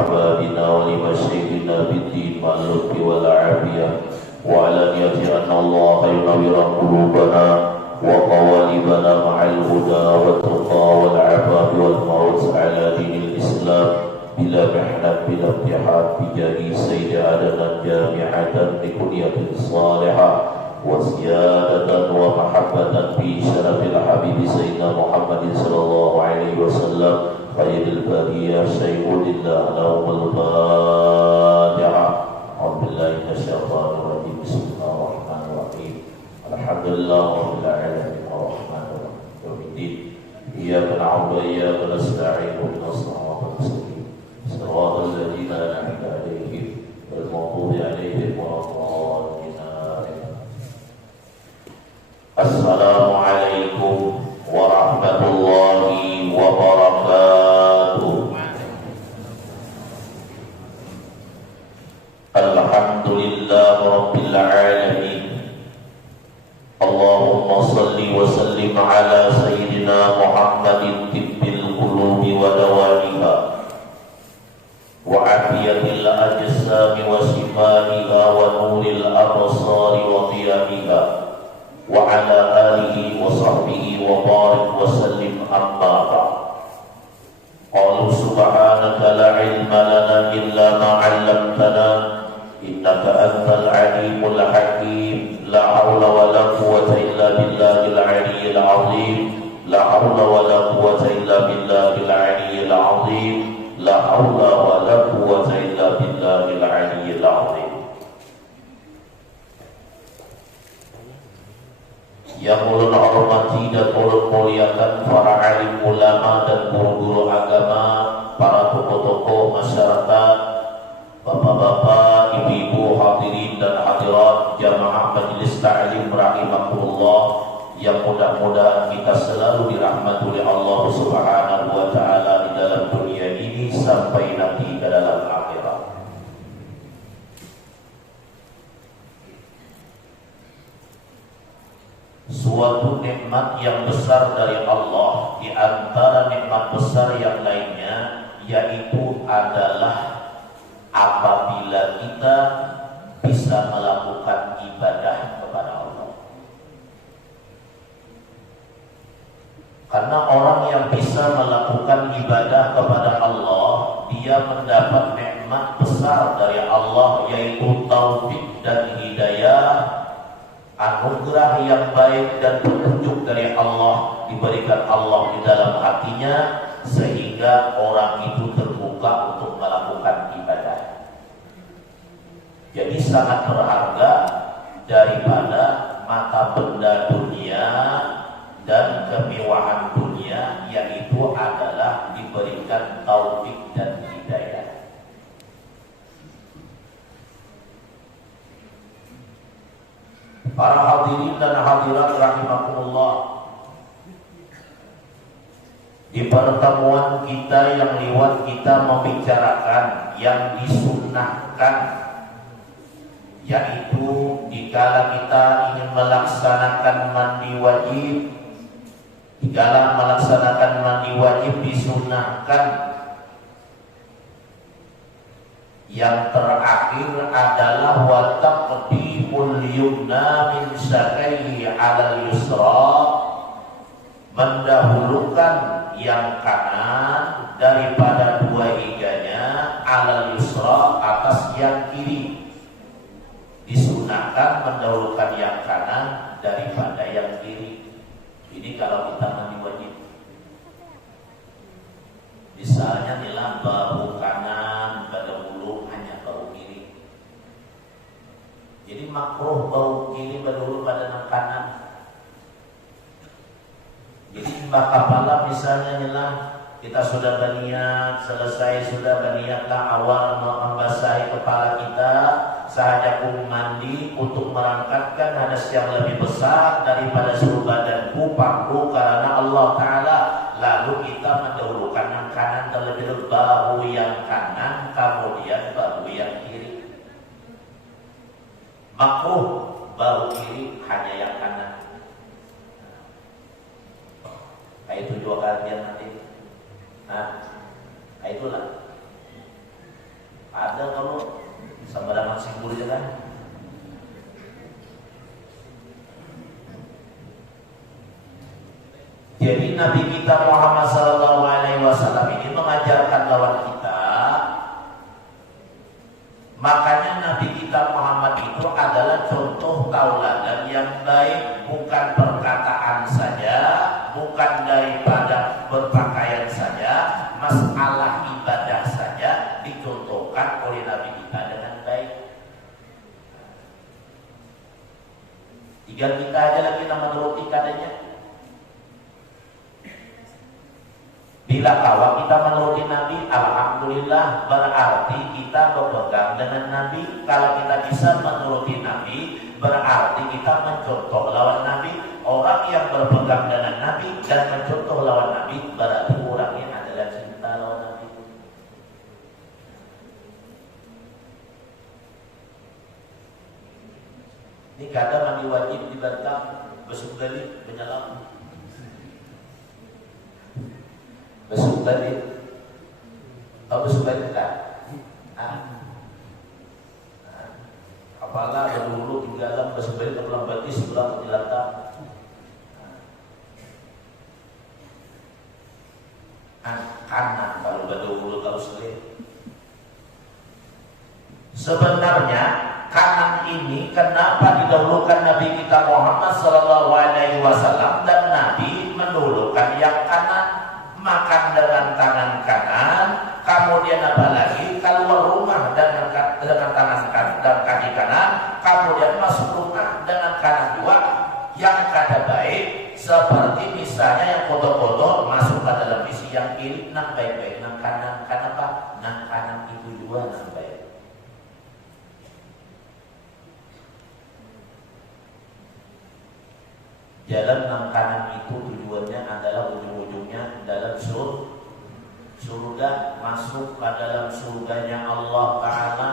أحبابنا ولمشايخنا بالدين واللطف والعافية وعلانية أن الله ينور قلوبنا وقوالبنا مع الهدى والتقى والعفاف والموت على دين الإسلام بلا محنة بلا امتحان بجاه سيد عدنا جامعة بكنية صالحة وزيادة ومحبة في شرف الحبيب سيدنا محمد صلى الله عليه وسلم خير البرية شيء لله لهم الفاتحة. أعوذ بالله من الشيطان الرجيم. بسم الله الرحمن الرحيم. الحمد لله رب العالمين الرحمن الرحيم يوم الدين إياك نعبد وإياك نستعين اهدنا الصراط المستقيم صراط الذين أنعمت عليهم غير المغضوب عليهم ولا الضالين. Assalamualaikum warahmatullahi wabarakatuh. Alhamdulillah rabbil alamin. Allahumma salli wa sallim ala sayyidina Muhammadin tibbil qulubi wa dawaiha wa afiyatil ajsami wa shifaiha wa nuril absari wa qiyamiha wa ala alihi wa sahbihi wa barik wa sallim amma ba'd. Qalu subhanaka la ilma lana illa ma 'allamtana innaka antal alimul hakim. La haula wa la quwwata illa billahil aliyyil azim. La haula wa la quwwata illa billahil aliyyil azim. La haula wa la quwwata illa billahil aliyyil azim. Yang ulun hormati dan ulun muliakan para alim ulama dan guru-guru agama, para tokoh-tokoh masyarakat, bapak-bapak, ibu-ibu, hadirin dan hadirat jamaah majelis ta'lim rahimakumullah, yang mudah-mudahan kita selalu dirahmati oleh Allah Subhanahu wa taala di dalam dunia ini sampai nanti ke dalam akhirat. Suatu nikmat yang besar dari Allah, di antara nikmat besar yang lainnya, yaitu adalah apabila kita bisa melakukan ibadah kepada Allah. Karena orang yang bisa melakukan ibadah kepada Allah, dia mendapat nikmat besar dari Allah, yaitu taufik dan hidayah, anugerah yang baik dan petunjuk dari Allah diberikan Allah di dalam hatinya, sehingga orang itu terbuka untuk melakukan ibadah. Jadi sangat berharga daripada mata benda dunia dan kemewahan dunia, yaitu adalah diberikan taufik dan hidayah. Para hadirin dan hadirat rahimakumullah, di pertemuan kita yang lewat kita membicarakan yang disunnahkan, yaitu dikala kita ingin melaksanakan mandi wajib, dikala melaksanakan mandi wajib disunnahkan. Yang terakhir adalah wa taqdimul yumna min syaqayhi 'alal yusra, mendahulukan yang kanan daripada dua iganya, 'alal yusra, atas yang kiri. Disunahkan mendahulukan yang kanan daripada yang kiri. Ini kalau kita mandi wajib. Misalnya inilah bahu kanan pada bulu hanya bahu kiri. Jadi makruh bahu kiri berdahulu pada kanan. Jadi kepala misalnya inilah kita sudah berniat, selesai sudah berniatlah awal membasahi kepala kita, sahaja mandi untuk merangkatkan hadas yang lebih besar daripada seluruh badanku, paku karena Allah Ta'ala. Lalu kita mendahulukan yang kanan terlebih dahulu, bahu yang kanan, kemudian bahu yang kiri. Makruh bahu kiri hanya yang kanan. Nah, itu dua kalian nanti. Nah, itulah. Ada kalau sembarangan singgur aja kan. Jadi Nabi kita Muhammad sallallahu alaihi wasallam ini mengajarkan lawan kita. Makanya Nabi kita Muhammad itu adalah contoh tauladan yang baik, bukan perkataan saja, bukan daripada berpakaian saja, masalah ibadah saja dicontohkan oleh Nabi kita dengan baik. Tinggal kita aja lagi kita menuruti katanya. Bila kawan kita menuruti Nabi, alhamdulillah, berarti kita berpegang dengan Nabi. Kalau kita bisa menuruti Nabi, berarti kita mencontoh lawan Nabi. Orang yang berpegang dengan Nabi dan mencontoh lawan Nabi, berarti orangnya adalah cinta lawan Nabi. Ini kata mandi wajib dibantah, besuk gali, menyelam. Besuk tadi, tahu besuk tadi tak? Apalah berdulu tinggalan besuk tadi terpulang bati sebelah penjelata. Kanan kalau berdulu tahu sendiri. Sebenarnya kanan ini kenapa didahulukan Nabi kita Muhammad Sallallahu Alaihi Wasallam dan Nabi mendahulukan yang kanan? Makan dengan tangan kanan, kemudian apalagi keluar rumah dengan tangan kanan dan kaki kanan, kemudian masuk rumah dengan kanan juga. Yang kada baik seperti misalnya yang foto-foto masuk ke dalam isi yang kiri, nang baik-baik nang kanan. Kenapa? Nang kanan itu juga nang baik. Jalan nang kanan itu tujuannya adalah ujung-ujungnya dalam surga, masuk ke dalam surganya Allah Ta'ala.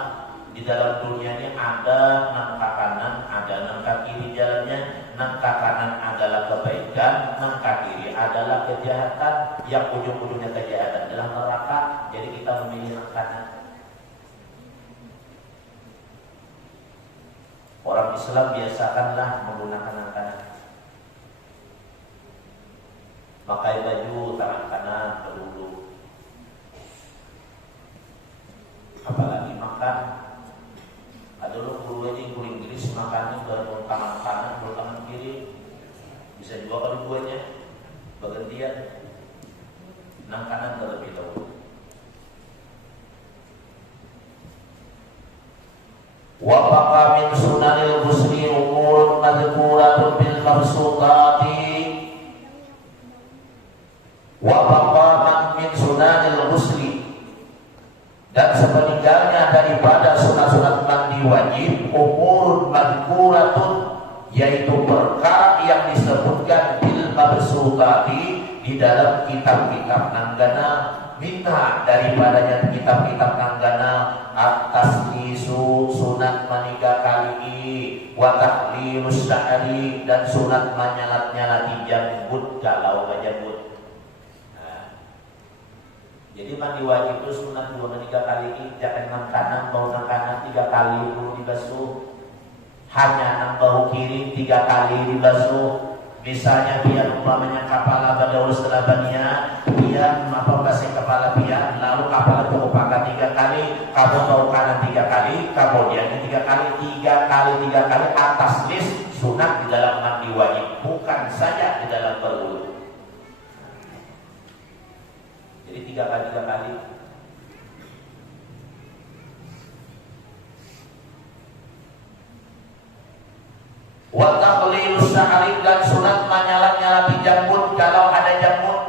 Di dalam dunia ini ada nang kanan, ada nang kiri jalannya. Nang kanan adalah kebaikan, nang kiri adalah kejahatan. Yang ujung-ujungnya kejahatan adalah neraka. Jadi kita memilih nang kanan. Orang Islam biasakanlah menggunakan nang kanan. Pakai baju tangan kanan dulu. Apalagi makan. Ada lo guru ini guru Inggris makannya baru tangan kanan, baru tangan kiri. Bisa dua kali duanya bergantian. Nang kanan terlebih dahulu. Wa baqa min sunanil ghusli umurun madhkuratun bil mabsutati. Wa baqaman min sunanil ghusli, dan sepeninggalnya daripada sunat-sunat mandi wajib umurun madhkuratun, yaitu perkara yang disebutkan bil mabsutati di dalam kitab-kitab nanggana, minta daripadanya kitab-kitab nanggana at-taslisu sunat maniga kali wa tahlilus sya'ri, dan sunat menyalat-nyalati janggut kalau janggut. Jadi mandi wajib itu sunat 2-3 kali, jangan nang kanan bau nang kanan 3 kali dulu dibasuh. Hanya nang bau kiri 3 kali dibasuh. Misalnya biar umpamanya kepala pada urus telabanya, biar basah kepala biar, lalu kepala cukup pakai 3 kali, kamu bau kanan 3 kali, kemudian 3 kali atas list sunat di dalam mandi wajib, bukan saja di dalam berwudu. Jadi 3 kali. Wa taqlilus sya'ri, dan sunat menyalat-nyalati janggut kalau ada janggut.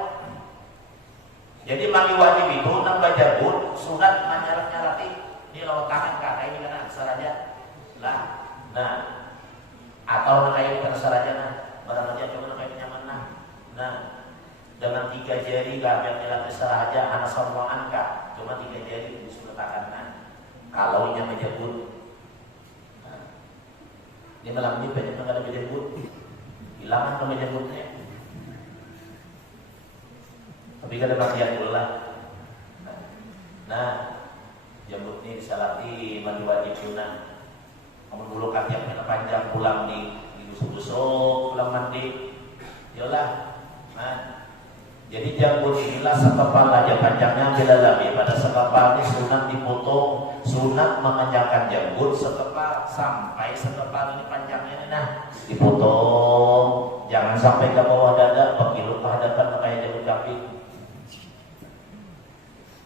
Jadi mandi wajib itu nambah janggut, sunat menyalat-nyalati. Ini lawan tangan kakak ini kan saraja lah. Nah, atau kayak ini saraja nah, barang aja cuma kayak nyaman nah. Nah, dengan 3 jari gak biar jalan besar aja anak semuaan kak, cuma 3 jari bisa meletakkan nah. Kalau ini menjebut, nah. Ini malam ini banyak yang ada menjebut, hilangan menjebutnya. Tapi kada bagian pula. Nah, jambut ini jadi salati mandi wajib sunat. Kamu bulu kaki panjang pulang di gusuk-gusuk pulang mandi. Yolah. Nah, jadi janggut inilah sekepal aja panjangnya beda lagi. Pada sekepal ini sunat dipotong, sunat memanjangkan janggut sekepal sampai sekepal ini panjangnya ini nah dipotong. Jangan sampai ke bawah dada, begitu ke hadapan kayak janggut kambing.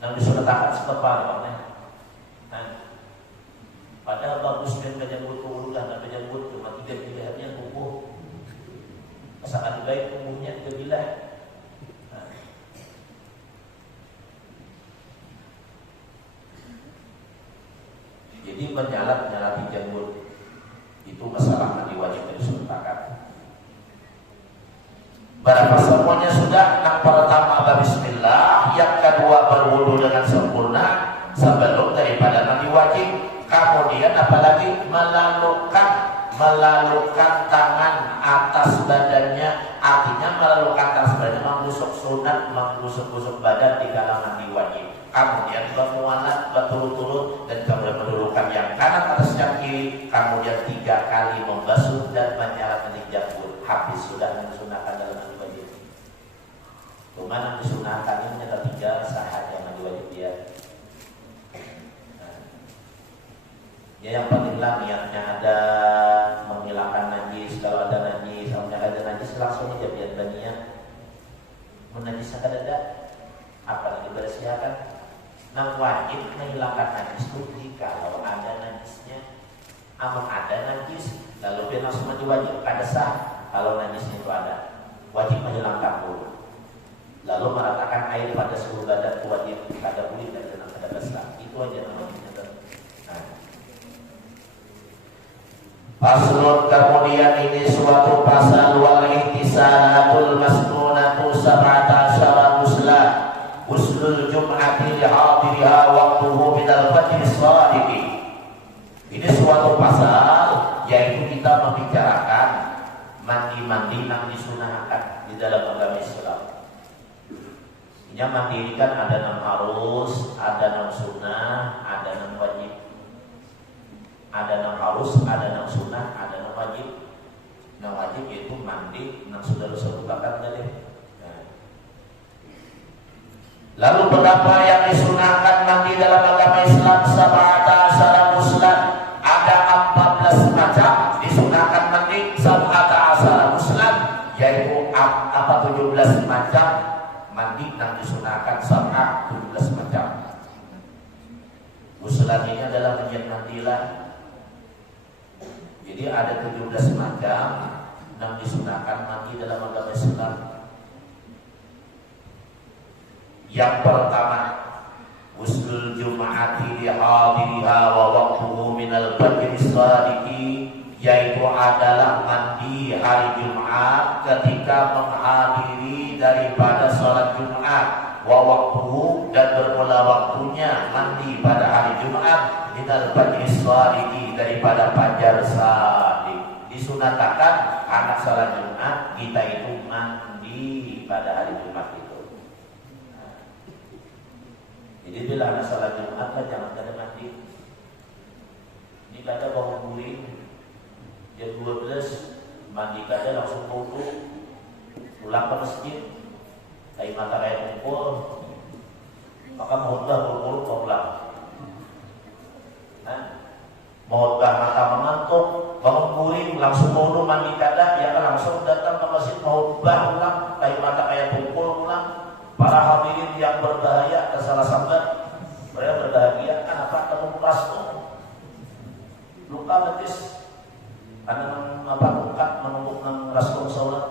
Yang disunatakan sekepal maknanya. Nah, padahal bagus dan janggut urutan dan janggut cuma 3 bilahannya kukuh. Masakan baik umumnya 3 bilah. Nah. Jadi menyalati janggut itu masalah mandi wajib dan disunatakan. Berapa semuanya sudah? Yang pertama bismillah, yang kedua berwudu dengan sempurna sebelum daripada mandi wajib. Kemudian apalagi melalukan tangan atas badannya, artinya melalukan atas badannya menggusuk sunat, menggusuk-gusuk badan di dalam mandi wajib. Kemudian bermualat berturut-turut dan kemudian mendudukan yang kanan atas yang kiri, kemudian 3 kali membasuh dan menyalakan janggut. Habis sudah disunahkan dalam mandi wajib. Cuma yang disunahkan ini ada 3 sahaja mandi wajib dia. Ya yang pentinglah niatnya ada menghilangkan najis. Kalau ada najis, kalau ada najis langsung aja biar berniat menajis ada apalagi bersihkan. Nah wajib menghilangkan najis itu kalau ada najisnya. Aman ada najis lalu dia langsung mandi wajib ada sah. Kalau najisnya itu ada wajib menghilangkan dulu. Lalu meratakan air pada seluruh badan wajib ada kulit dan ada basah. Itu aja namanya. Faslun, kemudian ini suatu pasal wal ihtisanatul masnunatu sab'ata asyara muslah uslul jum'ati lihadiriha waqtuhu minal fajri shadiqi. Ini suatu pasal yaitu kita membicarakan mandi-mandi yang disunahkan di dalam agama Islam. Ini mandi ini kan ada yang harus, ada yang sunnah, ada yang wajib. Ada yang harus, ada yang sunnah, ada yang wajib. Yang wajib yaitu mandi, yang sudah disebutkan tadi. Lalu berapa yang disunahkan mandi dalam agama Islam? Sab'ata asyara muslan. Ada 14 macam disunahkan mandi sab'ata asyara muslan, yaitu apa 17 macam mandi yang disunahkan sab'ah 17 macam. Muslan ini adalah bagian mandilah. Jadi ada 17 macam yang disunahkan mandi dalam agama Islam. Yang pertama, usul jum'ati lihadiriha wa waqtuhu minal fajri shadiqi, yaitu adalah mandi hari Jumat ketika menghadiri daripada sholat Jumat, wa waqtuhu dan bermula waktunya mandi pada hari Jumat minal fajri shadiqi daripada fajar shadiq. Disunatakan anak sholat Jumat kita itu mandi pada hari Jumat itu. Jadi bila anak sholat Jumat kan jangan ada mandi. Ini kada bangun guling jam 12 mandi kada langsung wudu pulang ke masjid kayak mata kayak kumpul maka khutbah berpuluh pulang. Khutbah mata mengantuk bangun guling langsung wudu mandi kada ya kan langsung datang ke masjid khutbah pulang kayak mata kayak kumpul pulang. Para hadirin yang berbahaya ke salah sambat mereka berbahagia kan apa ketemu rastung luka betis karena apa luka menunggu rastung sholat.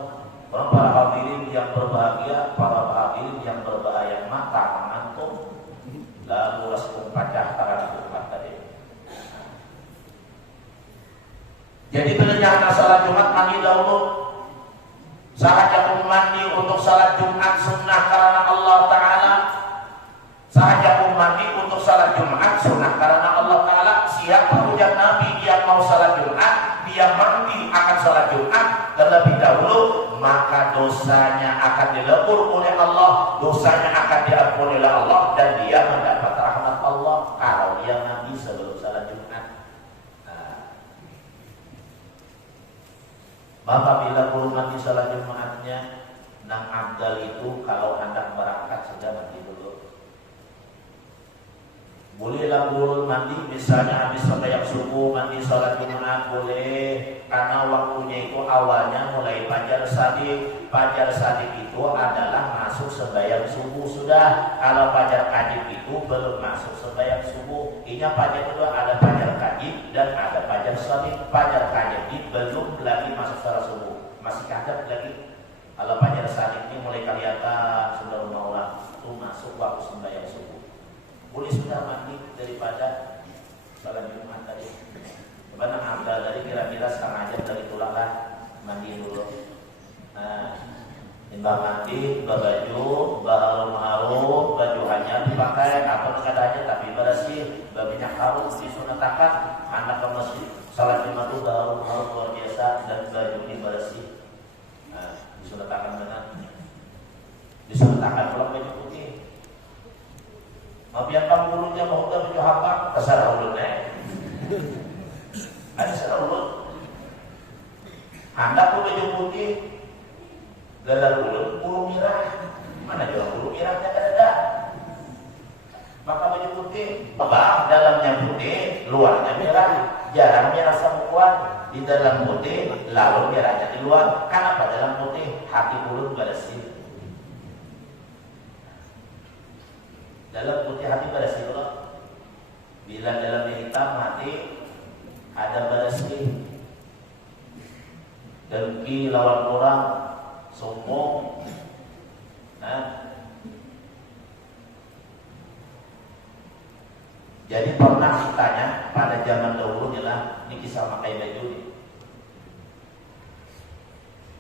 Orang para hadirin yang berbahagia, para hadirin yang berbahaya mata mengantuk lalu rastung pecah tangan Jumat tadi. Jadi benar salat Jumat mandi dahulu. Sahaja mandi untuk salat Jumat sunnah karena Allah Ta'ala. Sahaja mandi untuk salat Jumat sunnah karena Allah Ta'ala. Siapa ujar Nabi yang mau salat Jumat, dia mandi akan salat Jumat terlebih dahulu, maka dosanya akan dilebur oleh Allah, dosanya akan diampuni oleh Allah dan dia mendapat rahmat Allah. Kalau dia mandi Apabila belum mandi salat Jumatnya, nang abdal itu kalau hendak berangkat sudah mandi dulu. Bolehlah belum mandi, misalnya habis sembahyang subuh mandi salat Jumat boleh, karena waktunya itu awalnya mulai fajar shadiq. Fajar shadiq itu adalah masuk sembahyang subuh sudah. Kalau fajar kadib itu belum masuk sembahyang subuh. Inya fajar itu ada fajar kadib dan ada fajar shadiq. Fajar kadib belum lagi masuk setelah subuh, masih kadib lagi. Kalau fajar shadiq ini mulai kelihatan sudah mau itu masuk waktu sembahyang subuh. Boleh sudah mandi daripada salat Jumat tadi. Karena ambil dari kira-kira setengah jam dari tulang lah, mandi dulu. Nah, timbang mandi, baju, harum, baju hanya dipakai atau kadang tapi bersih, minyak harum disunatakan, anak ke masjid. Salat Jumat itu harum luar biasa dan baju ini bersih. Nah, disunatakan benar. Disunatakan pulang baju putih. Biar pangulunya mau baju apa? Terserah ulunnya. Ada serah ulun. Anda pun baju putih, galar ulun bulu merah. Mana jual bulu merahnya kan ada. Maka baju putih, dalamnya putih, luarnya merah. Jarang merah semua di dalam putih, lalu merahnya di luar. Kenapa dalam putih? Hati ulun bersih. Dalam putih hati bersih Allah. Bila dalam hitam hati ada bersih. Dengki lawan orang, sombong. Nah, jadi pernah ditanya pada zaman dahulu lah, ini kisah pakai baju nih.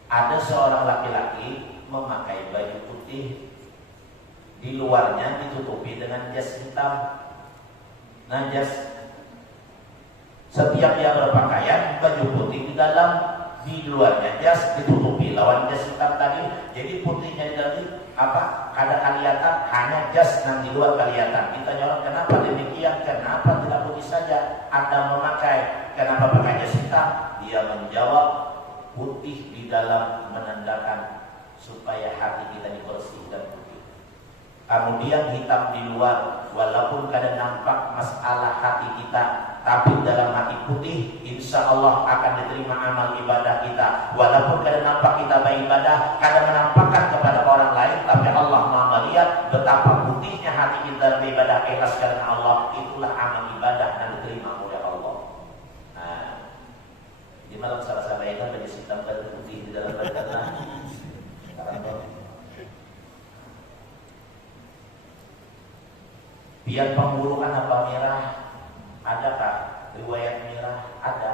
Ada seorang laki-laki memakai baju putih. Di luarnya ditutupi dengan jas hitam. Nah, jas setiap dia berpakaian baju putih di dalam, di luarnya jas ditutupi lawan jas hitam tadi. Jadi putihnya dari apa? Kada kelihatan, hanya jas yang di luar kelihatan. Kita nyorot, kenapa demikian? Kenapa tidak putih saja Anda memakai? Kenapa pakai jas hitam? Dia menjawab, putih di dalam menandakan supaya hati kita dibersihkan putih. Kemudian hitam di luar, walaupun kadang nampak masalah hati kita, tapi dalam hati putih, insya Allah akan diterima amal ibadah kita. Walaupun kadang nampak kita beribadah, kadang menampakkan kepada orang lain, tapi Allah Maha melihat betapa putihnya hati kita beribadah ikhlas karena Allah. Itulah amal ibadah yang diterima oleh Allah. Nah, di malam salah sampaikan bagi hitam dan putih di dalam badan. Biar pembuluhan apa merah? Adakah riwayat merah? Ada.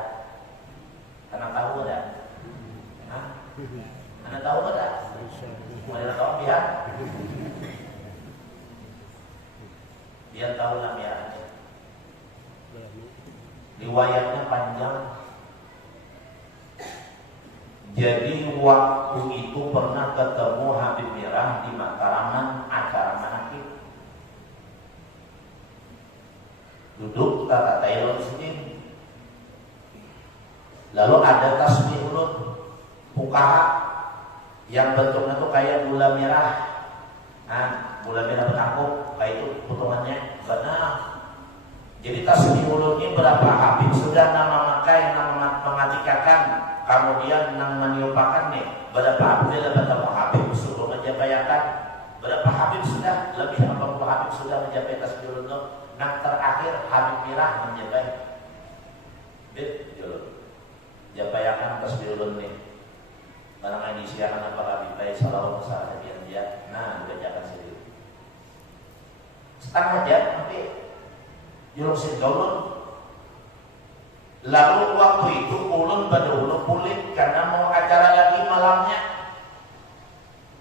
Karena tahu ada. Hah? Anda tahu ada? Ada tahu biar? Biar tahu lah merahnya. Riwayatnya panjang. Jadi waktu itu pernah ketemu Habib Merah di Mataraman, acara manakib. Duduk kata Taylor sini. Lalu ada tasbih ulut pukaha yang bentuknya tuh kayak gula merah. Nah, gula merah bertangkup, kayak itu potongannya benar. Jadi tasbih ulut ini berapa habib sudah nama makai, nama mengatikakan, kemudian nama meniupakan nih. Berapa habib berapa habib suruh menjabayakan. Berapa habib sudah? Lebih 40 habib sudah menjabai tasbih ulut. Nah, terakhir Habib Merah menjabai jabayakan tasbih ulun nih. Barang yang disiakan apa Habib baik salawat salah dia. Nah, bacakan sendiri. Setengah jam nanti jurusin ulun. Lalu waktu itu ulun berdahulu pulih karena mau acara lagi malamnya.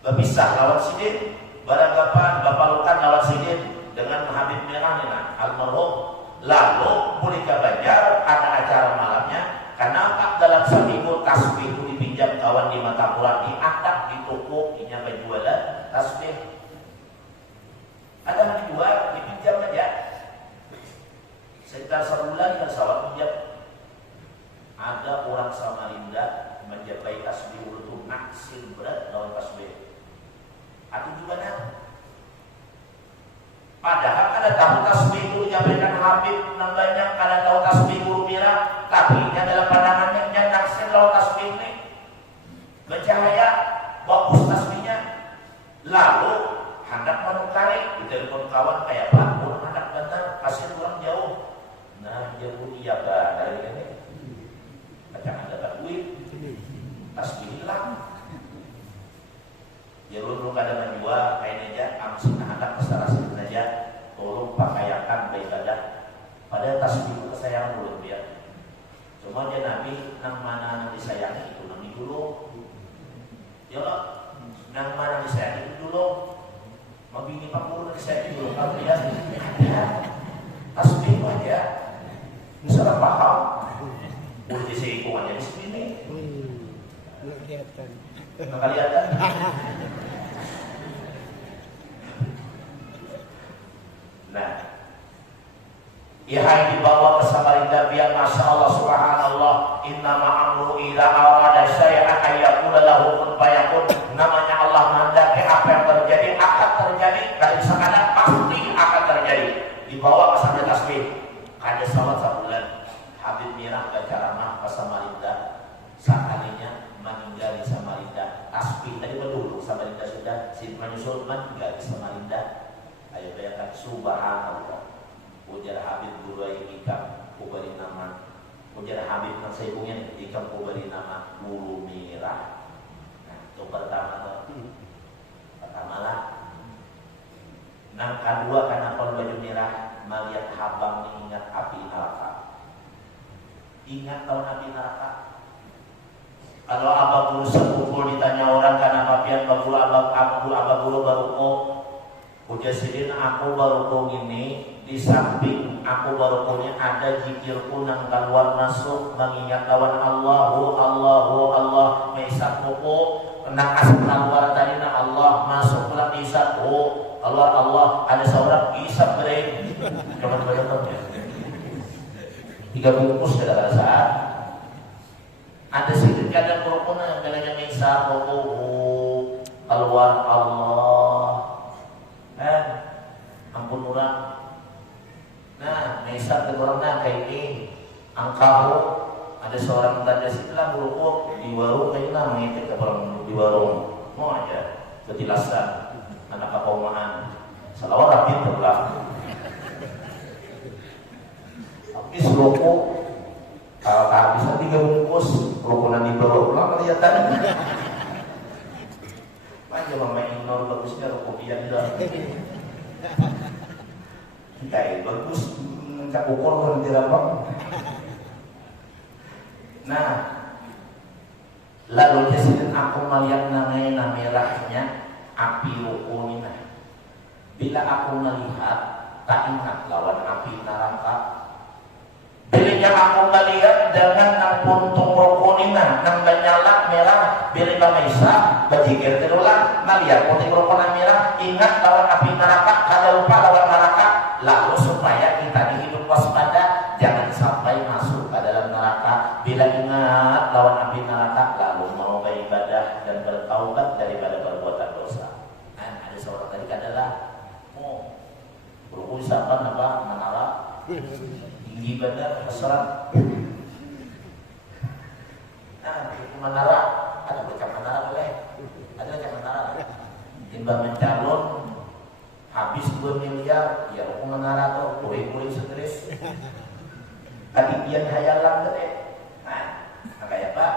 Berpisah lawan sidin, baranggapan bapak lukan lawan sidin dengan Habib Merah nih, almarhum. Lalu boleh ke Banjar ada acara malamnya. Kenapa dalam seminggu tasbih itu dipinjam kawan di Matapura, diangkat di toko, inya berjualan tasbih. Ada yang dijual, dipinjam aja. Sekitar sebulan dan sawat pinjam. Ada orang Samarinda menjabai tasbih untuk naksin berat lawan tasbih. Aku juga nah. Padahal kada tahu tasbih itu menyampaikan Habib nambahnya kada tahu tasbih guru mira, tapi ini adalah pandangannya yang naksin lawan tasbih ini bercahaya bagus tasbihnya. Lalu hendak menukari ditelepon kawan kayak Pak, urang hendak bentar kasih kurang jauh. Nah, jauh iya Pak dari ini. Jangan dapat duit, tasbih hilang. Ya lu kada menjual kain aja, amsin hendak kesarasin aja, tolong pakaiakan beribadah. Padahal tasbih itu kesayangan dulu dia. Cuma dia Nabi nang mana nang disayangi itu nang dulu. Ya nang mana disayangi itu dulu. Mabini Pak Guru disayangi dulu kalau dia ada tasbih aja. Bisa paham. Udah seikungannya di sini. Nggak kelihatan. Nggak kelihatan. Nah, yang dibawa ke Samarinda biar Masya Allah Subhanallah, innama amru ila arada syai'an ayyakula lahu kun fayakun. Namanya Allah menghendaki apa yang terjadi akan terjadi, dan misalkan pasti akan terjadi. Dibawa ke Samarinda tasbih. Ada salat sebulan Habib Mirah baca ramah ke Samarinda. Sekalinya meninggal di Samarinda tasbih tadi berdulu Samarinda sudah menyusul meninggal di Samarinda. Ayo bayangkan subhanallah. Ujar Habib guru yang ikam kubari nama. Ujar Habib nang saibungnya ikam kubari nama Guru Mirah. Nah, itu pertama lah. Nang kedua karena kon baju merah melihat habang mengingat api neraka. Ingat tahun api neraka. Kalau abah guru sekumpul ditanya orang karena papian bagulu abah guru baru ujar sidin aku baru ini di samping aku baru punya ada zikirku nang keluar masuk mengingat lawan Allah mesak kuku nang asal keluar tadi nang Allah masuk pulang isap Allah ada seorang isap beri jangan bayangkan ya 3 bungkus ada saat ada sedikit kadang kerukunan yang kadangnya mesak kuku keluar Allah ampun orang. Nah, mesak ke orang kayak ini angkahu ada seorang tanda setelah buruk di warung kayak nama itu ke orang di warung mau aja ketilasan anak kaumahan salawat rapi terlah tapi seloku kalau kehabisan 3 bungkus rukunan di bawah pulang kelihatan aja memain nol bagusnya rukupian dah kayak bagus cak ukur kan dirapang. Nah, lalu disini aku melihat namanya merahnya api rukunina. Bila aku melihat tak ingat lawan api neraka. Bila aku melihat dengan nang puntung rukunina nang menyala merah bila bamesa bajikir terulang melihat puntung rukunina merah ingat lawan api neraka kada lupa lawan neraka. Lalu supaya kita hidup waspada jangan sampai masuk ke dalam neraka. Bila ingat lawan api neraka lalu mau beribadah dan bertaubat daripada perbuatan dosa. Nah, ada seorang tadi adalah berhubung siapa nama menara tinggi benar keserat. Nah, itu menara ada macam menara boleh, ada macam menara. Timbang mencalon habis 2 miliar, ya aku menara tuh, kuring-kuring stres. Tadi pian hayalan gede. Nah, kayak Pak,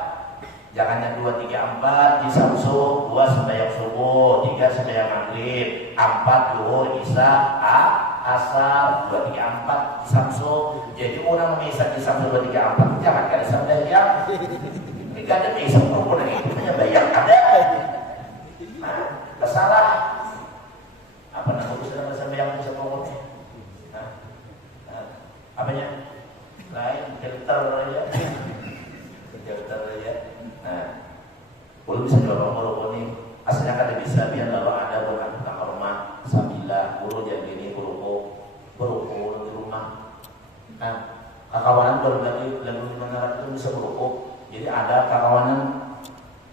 jangannya 2, 3, 4 di Samsu, 2 sembahyang subuh, 3 sembahyang maghrib, 4 zuhur, isya, asar, 2, 3, 4 di Samsu. Jadi orang memisah di Samsu 2, 3, 4, jangan kada sembahyang. Tidak ada memisah pun yang itu hanya bayar ada. Nah, kesalah. Apa nama usaha sembahyang bisa pokoknya? Apanya? Lain filter aja. Nah, boleh bisa dorong ini. Aslinya kan bisa biar kalau ada bukan tentang rumah sabila, guru jadi ini guru di rumah. Nah, kawanan kalau lagi menara itu bisa guru Jadi ada kawanan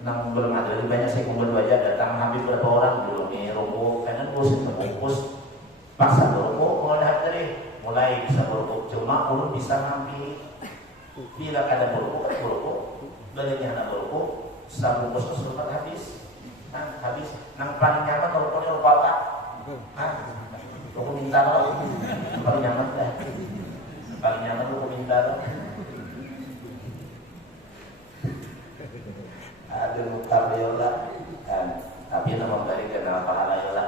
nang belum ada, jadi banyak saya kumpul aja datang hampir berapa orang belum nih rokok karena bosan membungkus paksa rokok mulai bisa berokok, cuma ulun bisa ngambil bila ada berokok belinya ada berokok sabungkus sempat habis nang paling nyaman rokoknya rokok apa? Rokok minta lo paling nyaman dah, paling nyaman rokok minta lo. Ada mutar yola tapi nama dari kenal pahala yola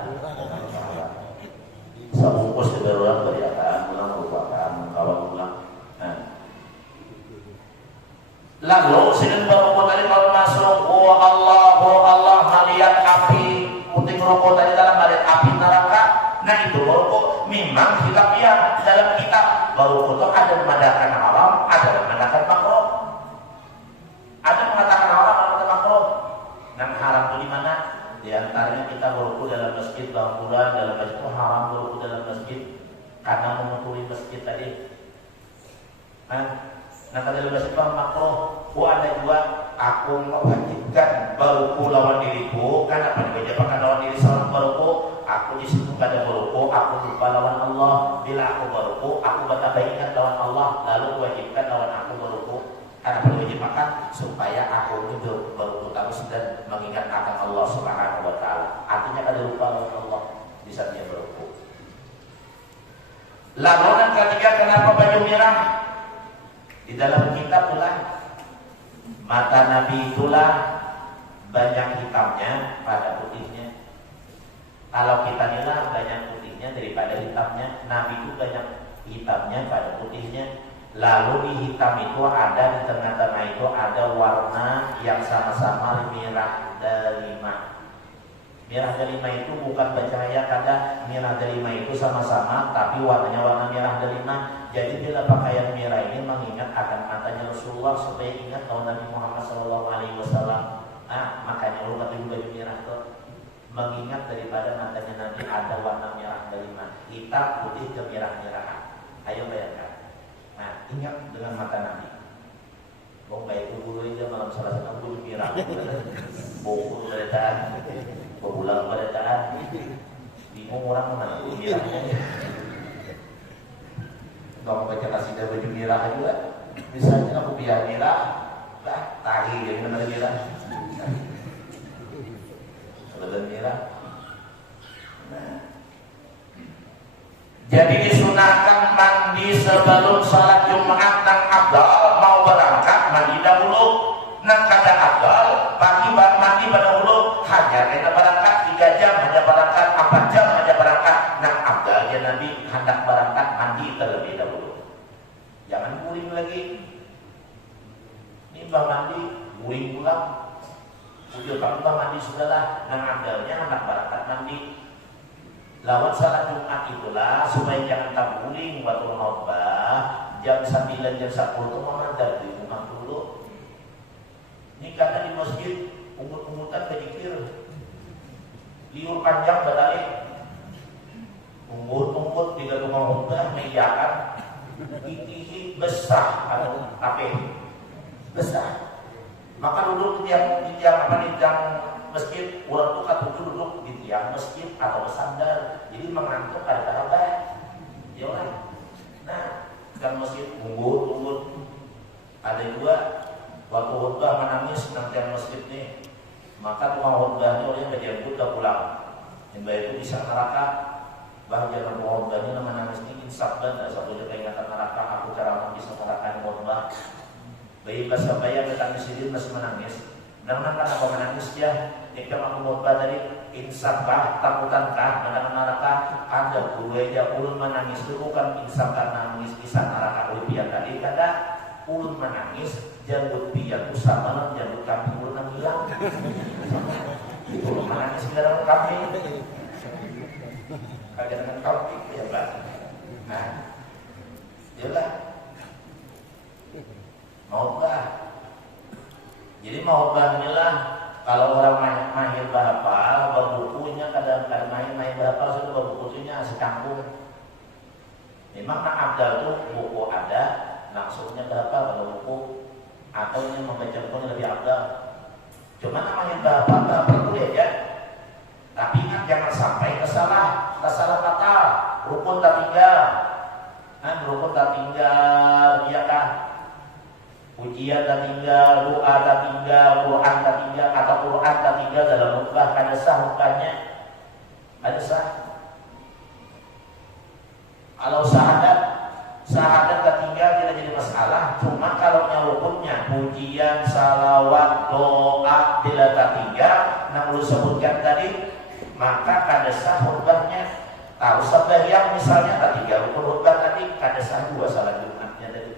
sabungkus seberulang beriakan ulang merupakan kawan ulang. Lalu sinin berokok tadi kalau masuk Allah melihat api puting rokok tadi dalam balik api neraka. Nah itu berokok memang hilafiyah dalam kitab. Berokok itu ada mengadakan haram, ada mengadakan makruh. Ada mengatakan haram, ada makruh. Yang haram itu di mana? Di antaranya kita berokok dalam masjid, bangunan dalam masjid itu haram berokok dalam masjid karena memuturi masjid tadi. Nah kalau masjid itu makruh. Ada juga aku mewajibkan berokok lawan diriku karena pada kejapakan lawan diri seorang berokok. Aku disitu pada berokok, aku lupa lawan Allah. Bila aku berokok, aku bertabaikan lawan Allah. Lalu wajibkan lawan aku berokok. Karena diwajibkan supaya aku itu berokok terus dan mengingat akan Allah Subhanahu Wa Taala. Artinya kada lupa lawan Allah di saat dia berokok. Lalu yang ketiga, kenapa baju merah? Di dalam kitab pula mata Nabi itulah banyak hitamnya pada putihnya. Kalau kita nilai banyak putihnya daripada hitamnya, Nabi itu banyak hitamnya pada putihnya. Lalu di hitam itu ada di tengah-tengah itu ada warna yang sama-sama merah delima. Merah delima itu bukan bercahaya kada, merah delima itu sama-sama tapi warnanya warna merah delima. Jadi bila pakaian merah ini mengingat akan matanya Rasulullah supaya ingat tahun Nabi Muhammad SAW. Makanya lu pakai baju merah tuh mengingat daripada matanya Nabi ada warna merah delima, hitam putih kemerah-merahan. Ayo bayangkan. Nah, ingat dengan mata Nabi. Baik itu bulu aja malam salah satu bulu merah, bulu berataan, berulang berataan. Bingung orang mana bulu merahnya. Kalau baca kasidah baju merah juga, misalnya aku biar merah, tahi jadi nama merah. Kalau merah. Nah. Jadi disunahkan mandi sebelum salat Jumat nang abdal mau berangkat mandi dahulu. Nang kada abdal pagi mandi dahulu hanya kita berangkat 3 jam hanya berangkat 4 jam hanya berangkat. Nang abdalnya Nabi hendak berangkat mandi terlebih dahulu. Jangan guling lagi. Ini bah mandi guling pulang. Ujung kamu bah mandi sudahlah. Nang abdalnya hendak berangkat mandi. Lawan salat Jumat itulah supaya jangan terguling waktu khutbah jam 9 jam 10 itu memandang di rumah dulu. Ini kata di masjid umut-umutan berzikir liur panjang berdalih umut-umut di rumah khutbah mengiyakan itihi besar atau apa besar. Maka duduk di tiang masjid, orang tuh kata duduk di tiang masjid atau bersandar, jadi mengantuk ada tahabat, ya kan? Nah, dan masjid ungut, ada juga waktu khutbah menangis nang tiang masjid nih, maka tukang khutbahnya oleh bagian itu udah pulang, yang baik itu bisa neraka, bahagia tukang khutbahnya nama nangis ini insaf dan satu juga ingatan neraka, aku cara bisa neraka khutbah. Baik bahasa bayar datang di sini masih menangis. Karena kan aku menangis dia, jika aku khutbah tadi insafkah, takutankah, menang neraka, ada gue aja ulun menangis itu bukan insaf karena nangis bisa neraka oleh pihak tadi, kada ulun menangis janggut pihak usama janggut kami ulun yang hilang. Ulun menangis dalam kami, kada dengan kami ya pak. Nah, jelas. Mautbah. Jadi mautbah inilah kalau orang mahir bahapal berbukunya kadang-kadang main bahapal sudah berbukunya sekampung. Memang nak abdal tuh buku ada langsungnya bahapal kalau buku atau ingin membaca buku lebih abdal. Cuma namanya bapak boleh aja. Tapi ingat jangan sampai kesalah kata, rukun tak tinggal, rukun tak tinggal, ya kan? Ujian tak tinggal, doa tak tinggal, Quran tak tinggal, atau Quran tak tinggal dalam khutbah, ada sah bukannya? Ada sah. Kalau syahadat tak tinggal tidak jadi masalah. Cuma kalau rukunnya ujian, salawat, doa tidak tak tinggal, yang lu sebutkan tadi, maka kada sah khutbahnya. Tahu sembahyang misalnya tak tinggal rukun khutbah tadi, kada sah dua salat Jumatnya tadi.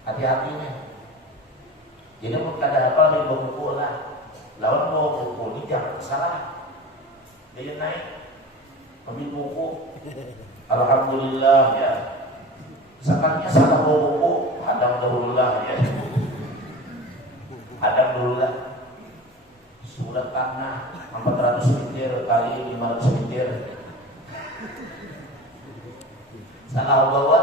Hati-hatinya. Jadi pun kada apa lebih berbuku lah. Lawan mau buku ini jangan salah. Dia naik ambil buku. Alhamdulillah ya. Misalkannya salah buku, hadang dahululah ya. Hadang dahululah. Surat tanah 400 meter kali 500 meter. Salah bawa.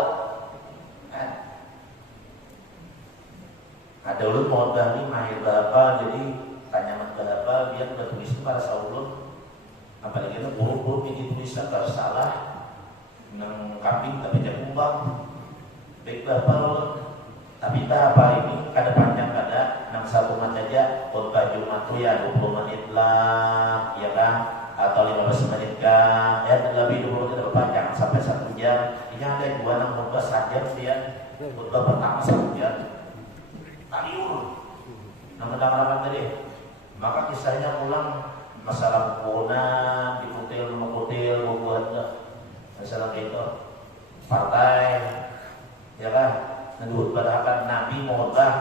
Ada ulun mau dah ni mahir berapa, jadi tanya berapa, dia udah tulis para saulun. Apalagi itu buruk-buruk ini tulisan kalau salah, nang kambing tapi jangan kumbang. Baik berapa ulun, tapi berapa ini kada panjang kada, nang satu mat aja, khutbah Jumat tu ya 20 menit lah, ya kan? Atau 15 menit kan? Ya lebih 20 menit panjang sampai 1 jam. Ini ada dua nang khutbah 1 jam dia, khutbah pertama 1 jam. Taliur, nama dalam tadi. Maka kisahnya pulang masalah bukunan, dikutil, buat masalah itu partai, ya kan? Menurut berdasarkan Nabi Muhammad,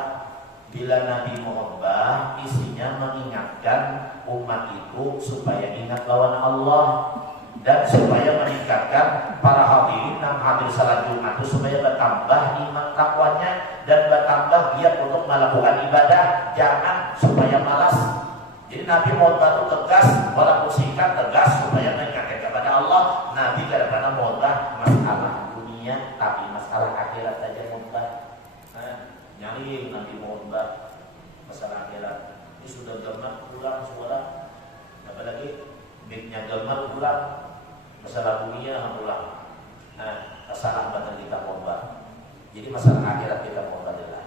bila Nabi Muhammad isinya mengingatkan umat itu supaya ingat lawan Allah dan supaya meningkatkan para hadirin yang hadir salat Jumat itu supaya bertambah iman takwanya dan bertambah giat untuk melakukan ibadah, jangan supaya malas. Jadi Nabi Muhammad itu tegas, walaupun singkat tegas supaya mengingatkan kepada Allah. Nabi kadang-kadang Muhammad masalah dunia, tapi masalah akhirat saja Muhammad. Nyari Nabi Muhammad masalah akhirat. Ini sudah gemat pulang suara, apalagi mic-nya gemat pulang. Masalah dunia pulang. Masalah batin kita Muhammad. Jadi masalah akhirat kita Muhammad adalah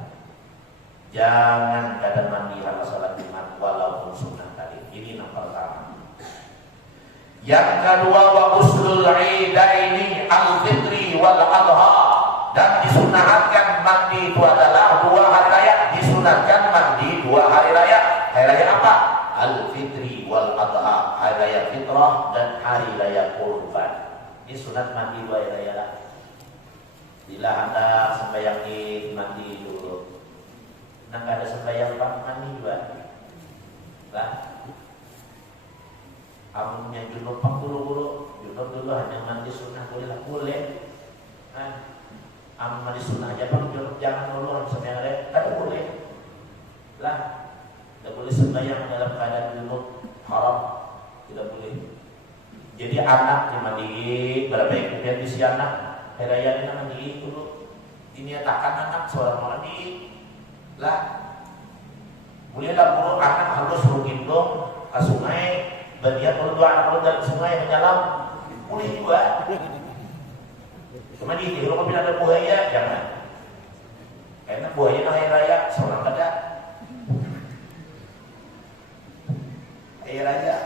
jangan kada mandi hala salat Jumat walaupun sunnah tadi. Ini yang pertama. Yang kedua wa uslul idaini al-fitri wal adha, dan disunahkan mandi itu adalah 2 hari raya. Disunahkan mandi 2 hari raya. Hari raya apa? Al-fitri wal adha, hari raya fitrah dan hari raya kurban. Ini sunat mandi 2 hari raya lah. Bila anda sembahyang Id, mandi dulu. Nah, ada sembahyang mandi 2 lah. Amunnya junub 40 junub dulu hanya mandi sunnah boleh lah, boleh. Amun mandi sunnah aja bang, junub jangan dulu sembahyang raya, kada boleh lah. Tidak boleh sembahyang dalam keadaan junub, haram, tidak boleh. Jadi anak dimandiin, berapa kemudian isi anak, hari ini mandiin dulu. Ini atakan anak seorang mandi lah. Bolehlah guru anak harus rukin dong ke sungai, berdiam kalau 2 anak kalau dari sungai menyelam, boleh juga. Cuma di kalau bila ada buaya jangan, karena buaya hari raya seorang kada. Raya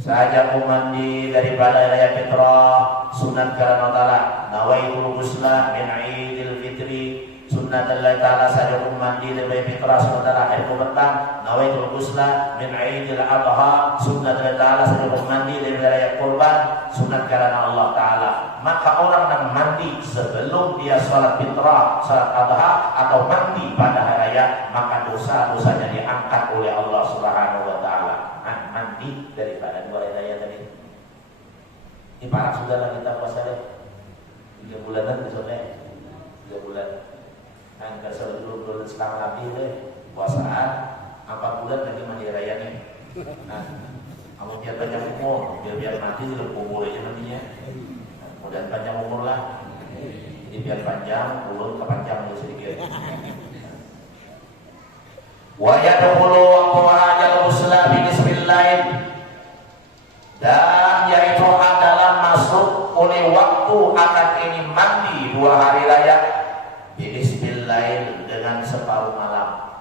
saja aku mandi daripada raya fitrah sunat karena ta'ala nawaitul ghusla min aidil fitri sunat Allah ta'ala saja aku mandi daripada fitrah sunat ta'ala hari petang nawaitul ghusla min aidil adha sunat Allah ta'ala saja aku mandi daripada raya kurban sunat karena Allah ta'ala. Maka orang yang mandi sebelum dia sholat fitrah, sholat adha atau mandi pada hari raya, maka dosa-dosanya diangkat oleh Allah Subhanahu wa ta'ala. Mandi daripada 2 hari raya tadi. Ini parah sudah lah kita puasa deh. 3 bulanan besoknya 3 bulan. Kan kalau dulu bulan setengah lebih deh puasaan 4 bulan lagi mandi raya nih. Nah, kamu biar banyak umur, biar mati di kubur aja nantinya. Mudah panjang umur lah. Jadi Jadi biar panjang, ulun kepanjang dulu sedikit. Wa yadkhulu waqtuha al-ghusla bi nisbillail, dan yaitu adalah masuk oleh waktu akan ini mandi 2 hari raya bi nisbillail dengan separuh malam.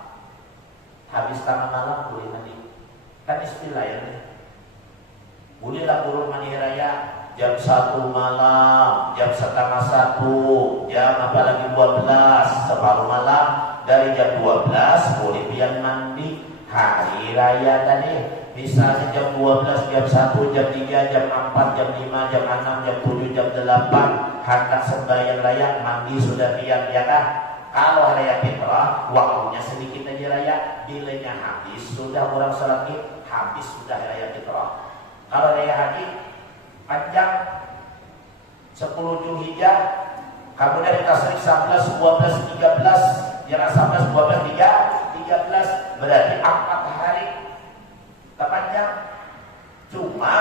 Habis tengah malam boleh mandi. Kan nisbillail. Bolehlah turun mandi raya jam 1 malam, jam setengah 1, jam apalagi 12, separuh malam. Dari jam 12 boleh pian mandi hari raya tadi. Misalnya jam 12, jam 1, jam 3, jam 4, jam 5, jam 6, jam 7, jam 8 hendak sembahyang raya mandi sudah pian, ya kan? Kalau raya fitrah waktunya sedikit aja raya, bilanya habis sudah orang salat Id, habis sudah raya fitrah. Kalau raya haji panjang 10 Zulhijjah, kemudian tasrik 11, 12, 13, jangan 11, 12, 13, berarti 4 hari terpanjang. Cuma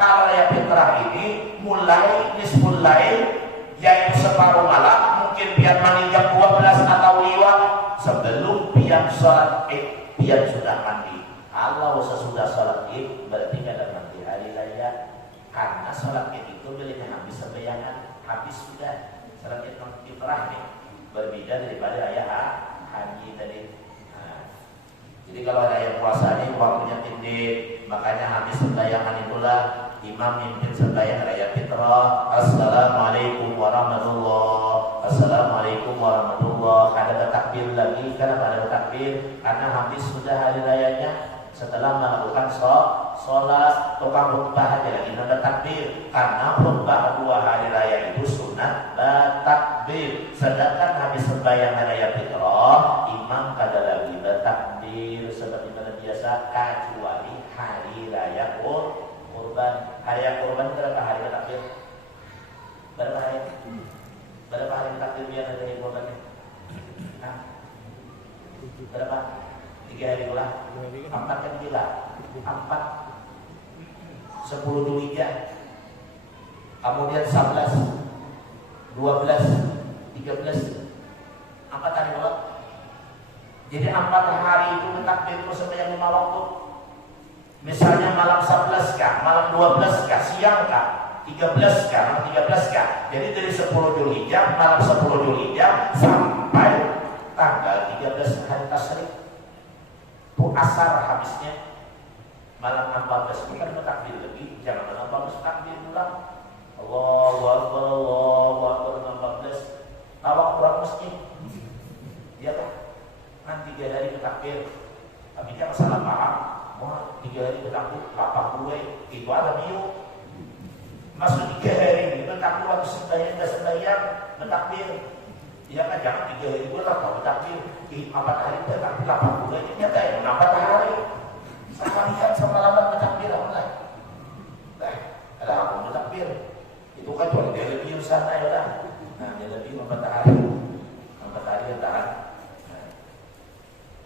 kalau raya fitrah ini mulai nisful lail, yaitu separuh malam, mungkin biar mandi jam 12 atau liwat sebelum biar sholat Id, biar sudah mandi. Kalau sesudah sholat Id berarti ada mandi hari raya, karena sholat Id itu bilanya habis sembayangan, habis sudah. Sholat Id fitrah nih berbeda daripada raya haji tadi. Nah, jadi kalau raya puasanya waktunya pendek, makanya habis sembayangan itulah imam mimpin sembahyang raya fitrah. Assalamualaikum warahmatullah, assalamualaikum warahmatullah. Ada takbir lagi. Kenapa ada takbir? Karena habis sudah hari rayanya. Setelah melakukan sholat, tukang khutbah aja lagi ada takbir, karena khutbah 2 hari raya itu sunat bertakbir. Sedangkan habis sembahyang raya fitrah, imam kada lagi bertakbir seperti mana biasa, kecuali hari raya kurban. Hari raya kurban berapa hari bertakbir? Berapa hari? Berapa hari bertakbir biar hari kurbannya? Berapa? 3 hari pula. 4 kan gila. 4 10 Dzulhijjah. Kemudian 11, 12, 13. 4 hari pula. Jadi 4 hari itu bertakbir terus sampai 5 waktu. Misalnya malam 11 kah, malam 12 kah, siang kah, 13 kah, malam 13 kah. Jadi dari 10 Dzulhijjah, malam 10 Dzulhijjah sampai tanggal 13 hari tasyrik. Itu asar habisnya. Malam 14 bukan bertakbir lagi, jangan malam 14 takbir pulang. Allahu Akbar, Allahu Akbar 14. Tawak kurang masjid. Iya kan? Kan 3 hari bertakbir. Tapi jangan salah paham. Wah, 3 hari bertakbir, apa gue? Itu ada mio. Maksud 3 hari ini bertakbir waktu sembahyang bertakbir. Iya kan, jangan 3 hari gue tak tahu bertakbir. 4 hari bertakbir, 8 bulan ini nyata ya, 4 hari. Sama lihat sama lama bertakbir apa lah. Nah, ada aku bertakbir. Itu kan cuma dia lebih sana ya lah. Nah, dia lebih 4 hari. 4 hari yang tahan. Nah,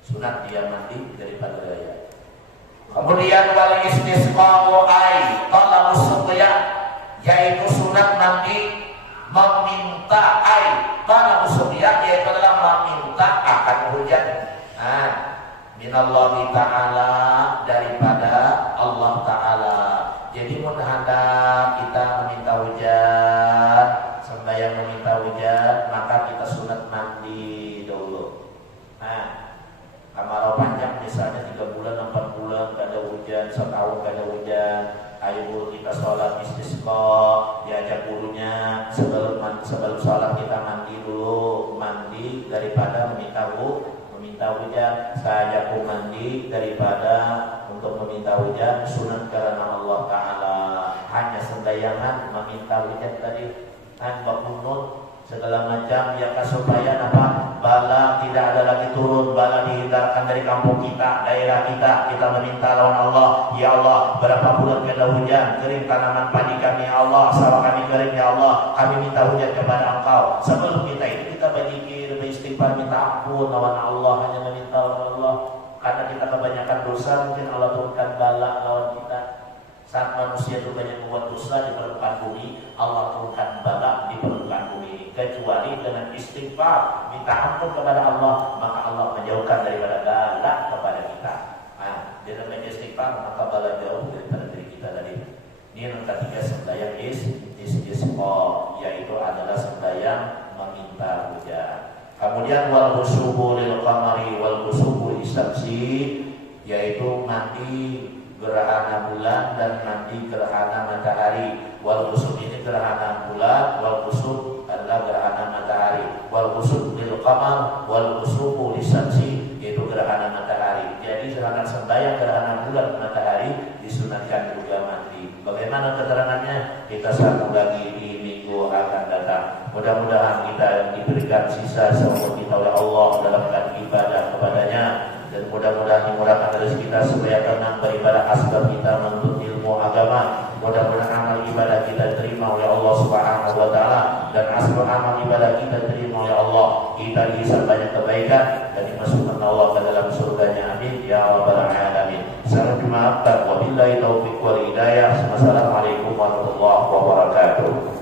sunat dia mandi daripada raya. Kemudian wal istisqa'u ai talabus suqya, yaitu sunat mandi meminta ai talabus suqya, yaitu adalah meminta akan hujan. Nah, minallahi ta'ala, daripada Allah ta'ala. Jadi menghadap kita meminta hujan, sembahyang meminta hujan, maka kita sunat mandi dulu. Nah, kemarau panjang misalnya 3 bulan, 4 bulan gak ada hujan, setahun gak ada hujan, ayo dulu kita sholat istisqa, diajak gurunya sebelum sholat kita mandi dulu, mandi daripada meminta hujan. Saya ajak mandi daripada untuk meminta hujan, sunat karena Allah Ta'ala. Hanya sembayangan meminta hujan tadi, tanpa kunut segala macam, ya supaya apa? Bala tidak ada lagi turun, bala dihindarkan dari kampung kita, daerah kita meminta lawan Allah. Ya Allah, berapa bulan tidak hujan, kering tanaman padi kami ya Allah, sawah kami kering ya Allah, kami minta hujan kepada Engkau. Sebelum kita itu kita berzikir, beristighfar, minta ampun lawan Allah, hanya meminta lawan Allah. Karena kita kebanyakan dosa, mungkin Allah turunkan bala lawan kita. Saat manusia itu banyak membuat dosa di permukaan bumi, Allah turunkan bala di permukaan bumi. kecuali dengan istighfar, minta ampun kepada Allah, maka Allah menjauhkan daripada galak kepada kita. Nah, dengan istighfar maka bala jauh daripada diri kita tadi. Ini yang ketiga sembahyang istisqa, yaitu adalah sembahyang meminta hujan. Kemudian wal khusubu lil qamari wal khusubu isyamsi, yaitu mandi gerhana bulan dan mandi gerhana matahari. Wal khusub ini gerhana bulan, wal khusub adalah gerhana matahari. Wal khusub lil qamar wal khusubu lisyamsi, yaitu gerhana matahari. Jadi sedangkan sembahyang gerhana bulan matahari disunatkan juga mandi. Bagaimana keterangannya? Kita sambung lagi di minggu akan datang. Mudah-mudahan kita diberikan sisa seumur kita oleh Allah dalam ibadah kepadanya, dan mudah-mudahan dimurahkan rezeki kita supaya tenang beribadah asbab kita menuntut ilmu agama. Mudah-mudahan amal ibadah kita diterima oleh Allah Subhanahu wa taala, dan asbab amal ibadah kita diterima oleh Allah. Kita dihisab banyak kebaikan dan dimasukkan Allah ke dalam surganya. Amin ya rabbal alamin. Salam dimaafkan, wabillahi taufiq wal hidayah. Wassalamualaikum warahmatullahi wabarakatuh.